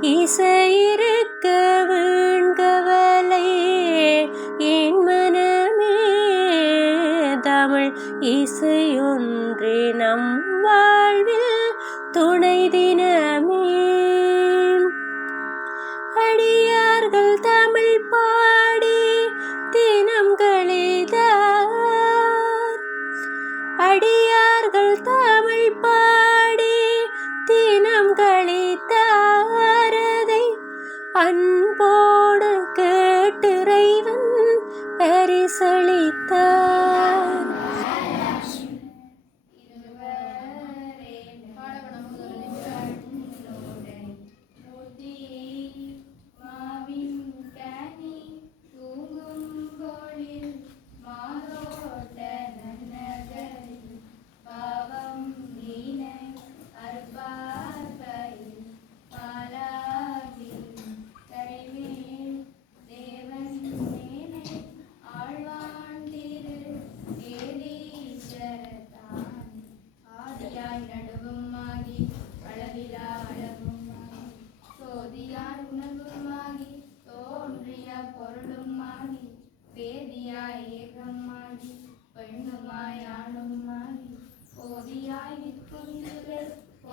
இசையிருக்க வீண்கவலை என் மனமே. தமிழ் இசையொன்றே நம் வாழ்வில் துணை தினமே. அடியார்கள் தமிழ் பாடி தினம் கழிதார். அடியார்கள் தமிழ் பாடி தினம் கழித்தார். அன்போ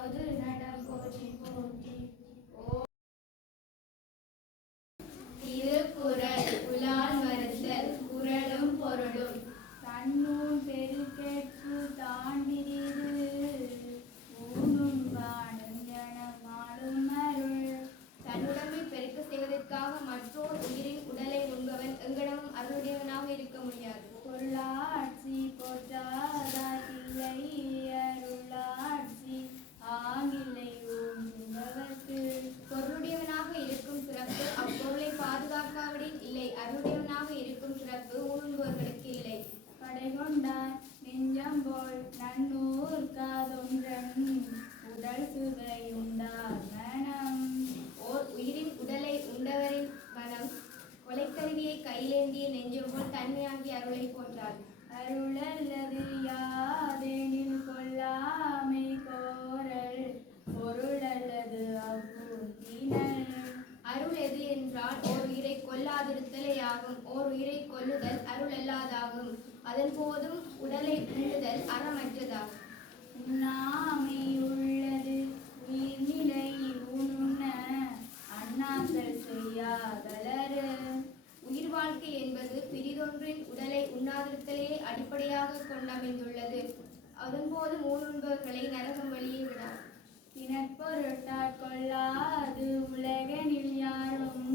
Other than that, I'm coaching for அதன் போதும் உடலை உண்ணுதல் அறமற்றதாகும் உள்ளது உயிர்நிலை உண்ண அண்ணாக்கள் செய்யாதலரு உயிர் வாழ்க்கை என்பது பிரிதொன்றின் உடலை உண்ணாதிருத்தலே அடிப்படையாக கொண்டமைந்துள்ளது. அதன்போது மூணுண்பவர்களை நரகம் வழியே விடார். தினப்பொருட்டார் கொள்ளாது உலகனில் யாரும்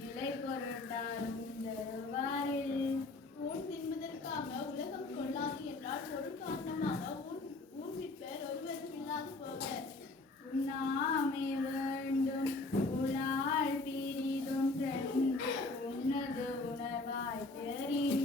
நிலை பொருட்டாரும் தருவாரில் ஒரு காரணமாக ஊன் ஊன் விற்பர் ஒருவரும் இல்லாது போவர் உண்ணாமை வேண்டும் உலால் பிரிதும் உன்னது உணர்வாய் தெரின்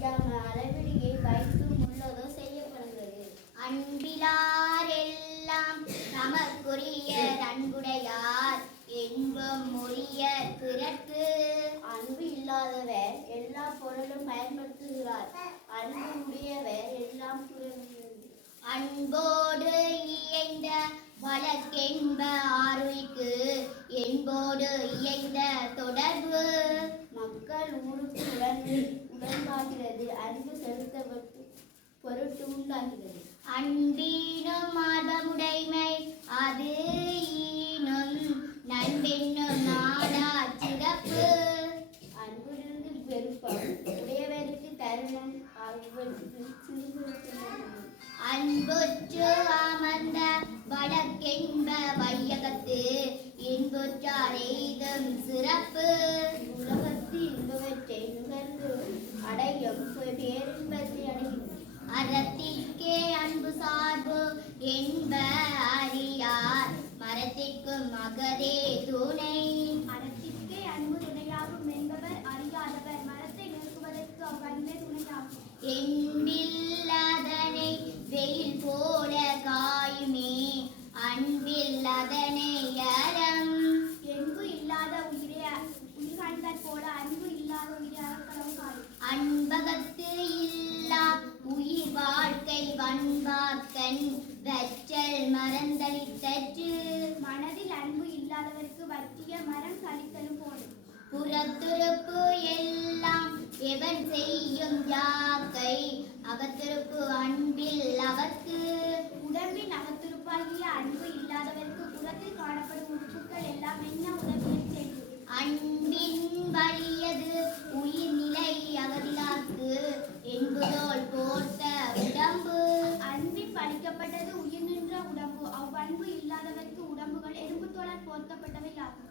பிறருக்கும் தெரியாம அளவிடியை வைத்தும் உள்ளதோ செய்யப்படுகிறது. அன்பிலாரெல்லாம் நமக்குரிய அன்புடையார் என்பும் உரிய பிறர்க்கு. அன்பு இல்லாதவர் எல்லா பொருளும் பயன்படுத்துகிறார். அன்பு உடையவர் எல்லாம் அன்போடு இயைந்த வழக்கென்ப ஆருய்க்கு என்போடு இயைந்த தொடர்பு. மக்கள் ஊருக்கு உடன்பு உடன்பாகிறது அறிவு செலுத்தப்பட்டு பொருட்டு உண்டாகிறது. அன்பினும் ஆர்வமுடைமை அது ஈனும் நண்பெண்ணும் நாடா சிறப்பு. அன்பிலிருந்து பெருப்பான் உடையவருக்கு தருணம் அவருக்கு அன்புற்று அமர்ந்த வடக்கென்ப வையகத்து இன்புற்றார் எய்தும் சிறப்பு. உலகத்து என்பில்லதனை வெயில் போல காயுமே அன்பில்லதனை அறம். என்பு இல்லாத உயிரே உயிர்காய்ந்தாற் போல அன்பு இல்லாத உயிரை அறக்களவு காயும். அன்பகத்து இல்லா உயிர் வாழ்க்கை வன்பாக்கன் வற்றல் மறந்தளித்தற்று. மனதில் அன்பு இல்லாதவருக்கு வற்றிய மரம் கழித்தலும் போலும். புறத்துறுப்பு எல்லாம் எவன் செய்யும் யாக்கை அகத்துறுப்பு அன்பில் அவர்க்கு. உடம்பின் அகத்துருப்பாகிய அன்பு இல்லாதவருக்கு புறத்தில் காணப்படும் உறுப்புகள் எல்லாம் என்ன உதவியை செய்யும்? அன்பின் வலியது உயிர்நிலை அகதிலாக்கு என்பதோல் போர்த்த உடம்பு. அன்பின் பழிக்கப்பட்டது உயிர் நின்ற உடம்பு. அவ்வன்பு இல்லாதவருக்கு உடம்புகள் எலும்பு தோளால் போர்த்தப்பட்டவை ஆகும்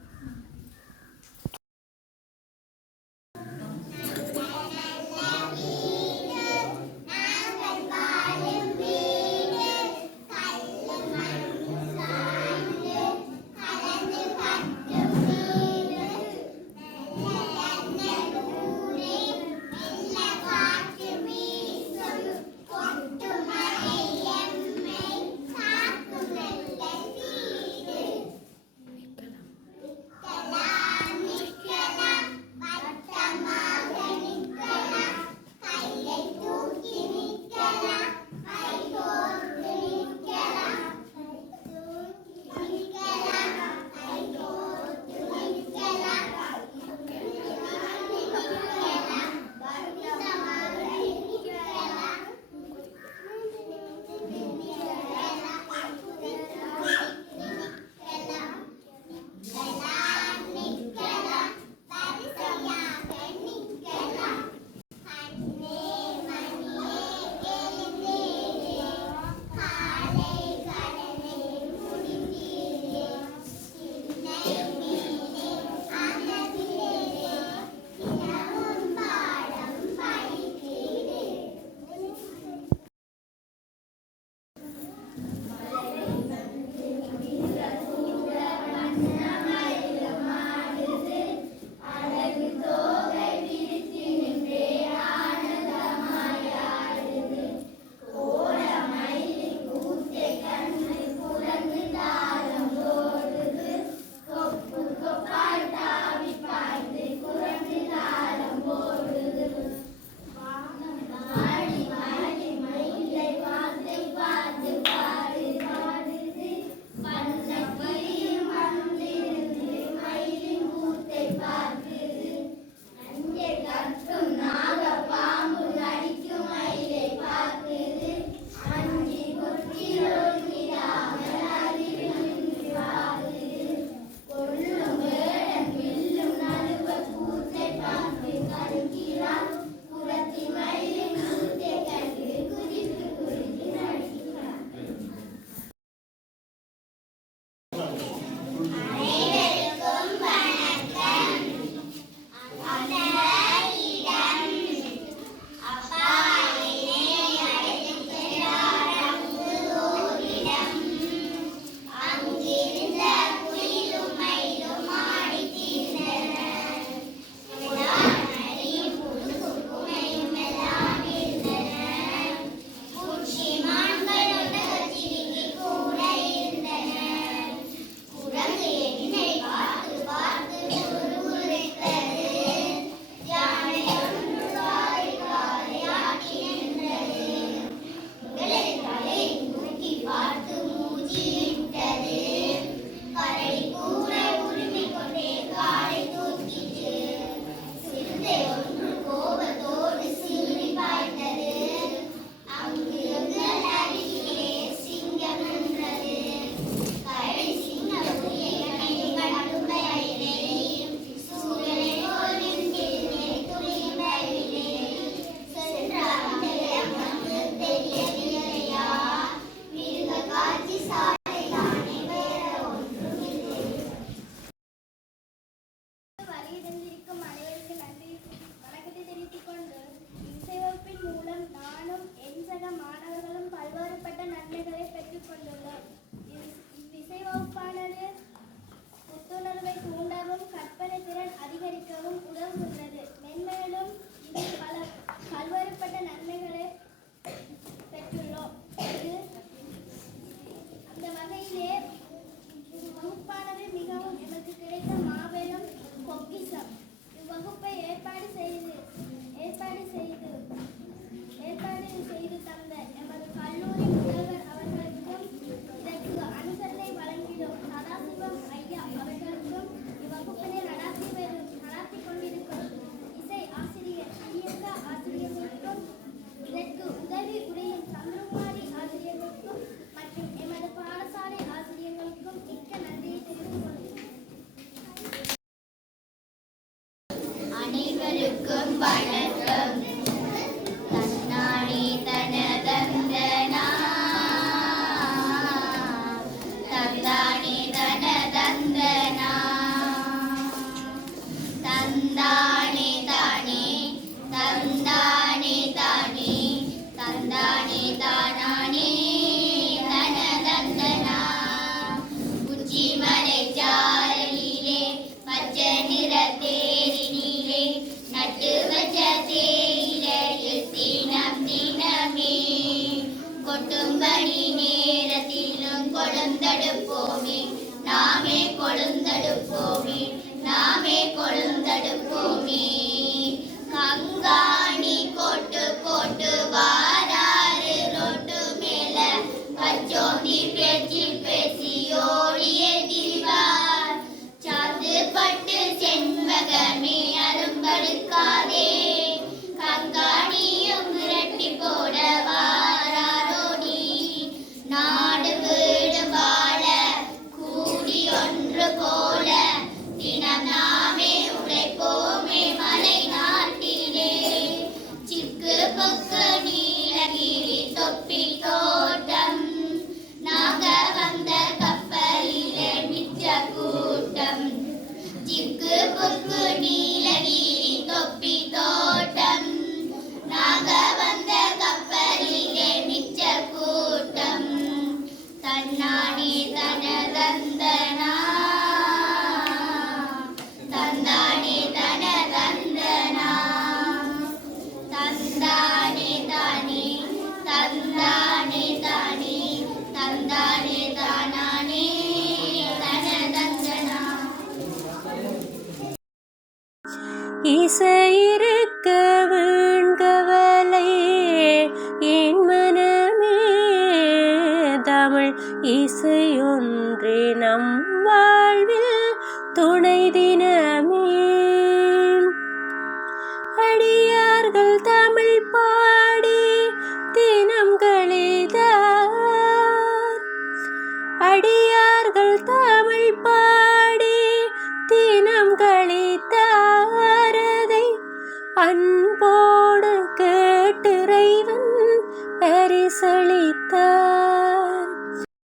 வாழ்வில் துணை